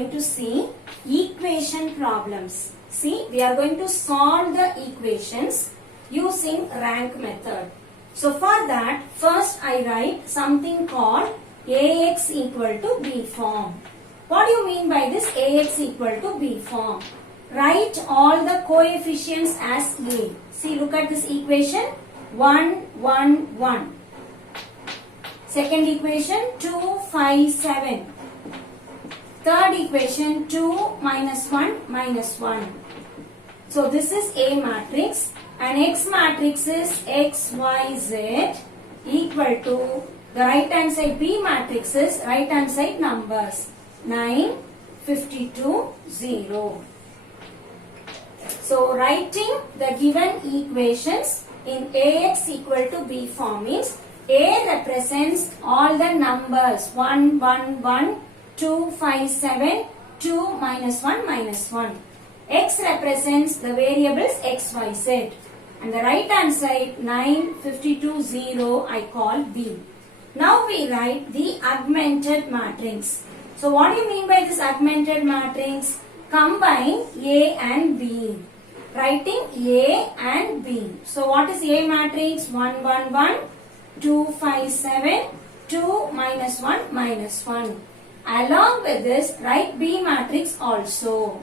going to see equation problems. See, we are going to solve the equations using rank method. So for that, first I write something called AX equal to B form. What do you mean by this AX equal to B form? Write all the coefficients as A. See, look at this equation. 1, 1, 1. Second equation 2, 5, 7. Third equation 2 minus 1 minus 1. So this is A matrix and X matrix is X, Y, Z equal to the right hand side B matrix is right hand side numbers 9, 52, 0. So writing the given equations in AX equal to B form means A represents all the numbers 1, 1, 1, 2, 5, 7, 2 minus 1 minus 1. X represents the variables X, Y, Z. And the right hand side 9, 52, 0 I call B. Now we write the augmented matrix. So what do you mean by this augmented matrix? Combine A and B. Writing A and B. So what is A matrix? 1, 1, 1, 2, 5, 7, 2 minus 1 minus 1. Along with this, write B matrix also.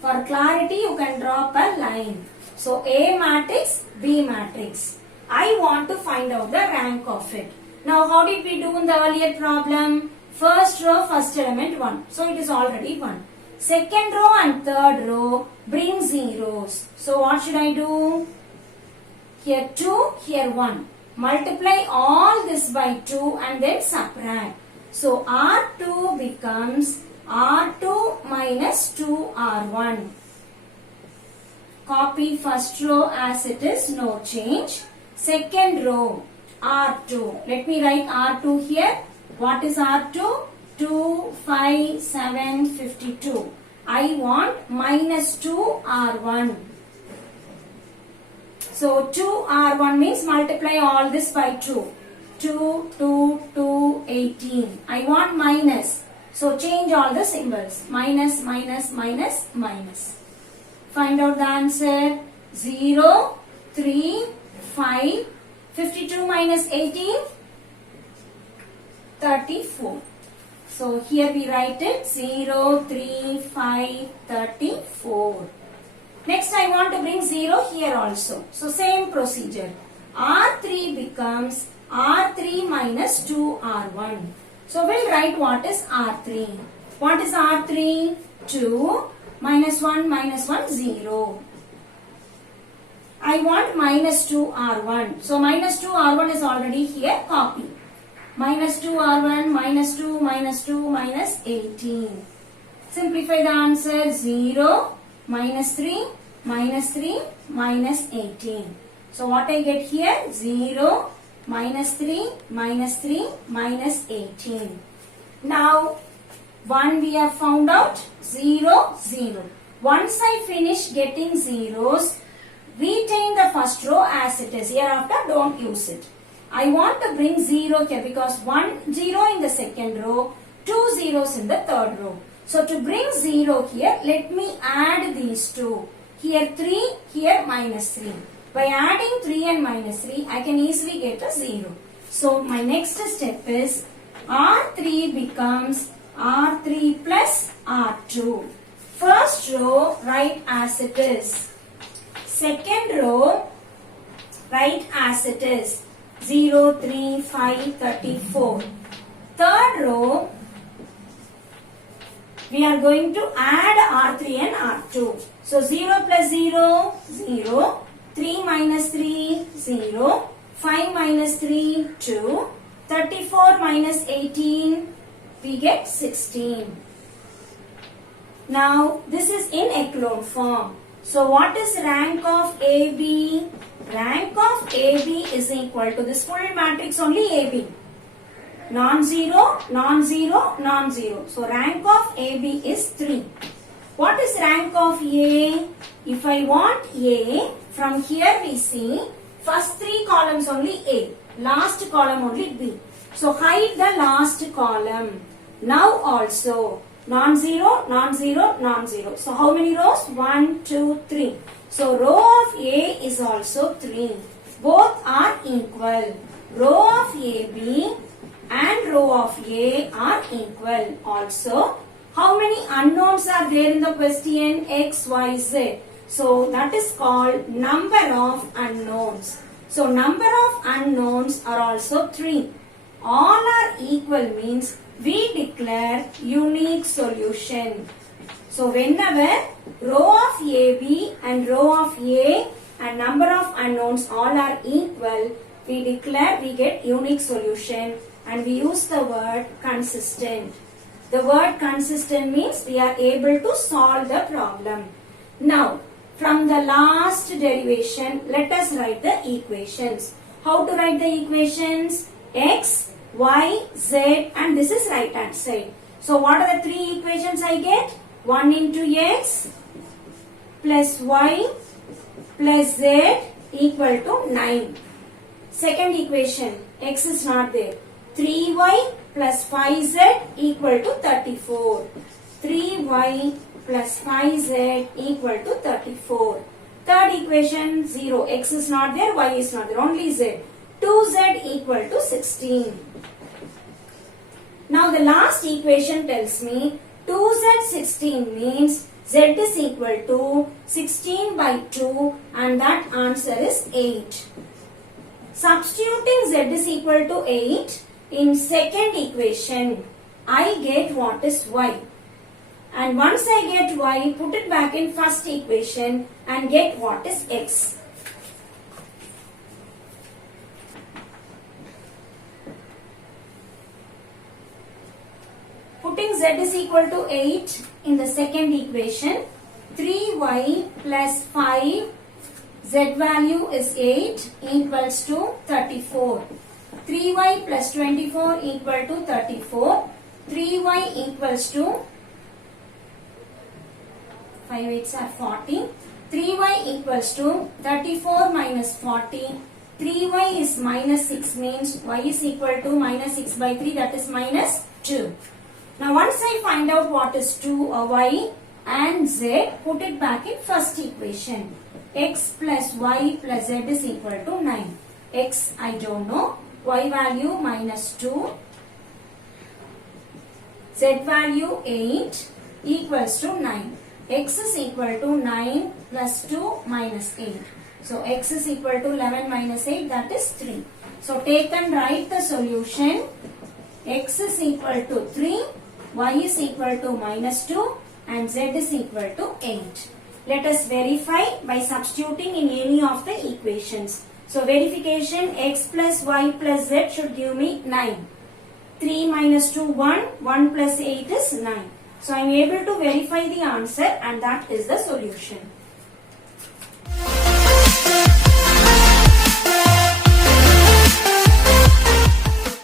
For clarity, you can drop a line. So A matrix, B matrix. I want to find out the rank of it. Now how did we do in the earlier problem? First row, first element 1. So it is already 1. Second row and third row bring zeros. So what should I do? Here 2, here 1. Multiply all this by 2 and then subtract. So R2 becomes R2 minus 2R1. Copy first row as it is, no change. Second row, R2. Let me write R2 here. What is R2? 2, 5, 7, 52. I want minus 2R1. So 2R1 means multiply all this by 2. 2, 2, 2, 18. I want minus. So change all the symbols. Minus, minus, minus, minus. Find out the answer. 0, 3, 5, 52 minus 18, 34. So here we write it 0, 3, 5, 34. Next I want to bring 0 here also. So same procedure. R3 becomes R3 minus 2R1. So we'll write what is R3. What is R3? 2 minus 1, 0. I want minus 2R1. So minus 2R1 is already here. Copy. Minus 2R1, minus 2, minus 2, minus 18. Simplify the answer. 0, minus 3, minus 3, minus 18. So what I get here? 0, minus 3, minus 3, minus 18. Now 1 we have found out. 0, 0. Once I finish getting zeros, retain the first row as it is. Hereafter don't use it. I want to bring 0 here because 1 0 in the second row, 2 zeros in the third row. So to bring 0 here, let me add these two. Here 3, here minus 3. By adding 3 and minus 3, I can easily get a 0. So my next step is R3 becomes R3 plus R2. First row, write as it is. Second row, write as it is. 0, 3, 5, 34. Third row, we are going to add R3 and R2. So 0 plus 0, 0. 3 minus 3, 0. 5 minus 3, 2. 34 minus 18, we get 16. Now this is in echelon form. So what is rank of AB? Rank of AB is equal to this full matrix only AB. Non-zero, non-zero, non-zero. So rank of AB is 3. What is rank of A? If I want A, from here we see first 3 columns only A, last column only B. So hide the last column. Now also non-zero, non-zero, non-zero. So how many rows? 1, 2, 3. So row of A is also 3. Both are equal. Row of AB and row of A are equal. Also, how many unknowns are there in the question? X, Y, Z. So that is called number of unknowns. So number of unknowns are also 3. All are equal means we declare unique solution. So whenever row of AB and row of A and number of unknowns all are equal, we declare we get unique solution and we use the word consistent. The word consistent means we are able to solve the problem. Now, from the last derivation, let us write the equations. How to write the equations? X, Y, Z, and this is right hand side. So what are the three equations I get? 1 into X plus Y plus Z equal to 9. Second equation, X is not there. 3Y plus 5Z equal to 34. 3Y plus 5Z equal to 34. Third equation, 0. X is not there, Y is not there, only Z. 2Z equal to 16. Now the last equation tells me 2Z16 means Z is equal to 16 by 2 and that answer is 8. Substituting Z is equal to 8 in second equation, I get what is Y. And once I get Y, put it back in first equation and get what is X. Putting Z is equal to 8 in the second equation, 3Y plus 5, Z value is 8 equals to 34. 3Y plus 24 equal to 34. 3Y equals to 5 8s are 40. 3Y equals to 34 minus 40. 3Y is minus 6 means Y is equal to minus 6 by 3, that is minus 2. Now once I find out what is 2 or Y and Z, put it back in first equation. X plus Y plus Z is equal to 9. X I don't know. Y value minus 2. Z value 8 equals to 9. X is equal to 9 plus 2 minus 8. So X is equal to 11 minus 8, that is 3. So take and write the solution. X is equal to 3. Y is equal to minus 2 and Z is equal to 8. Let us verify by substituting in any of the equations. So verification, X plus Y plus Z should give me 9. 3 minus 2, 1. 1 plus 8 is 9. So I am able to verify the answer and that is the solution.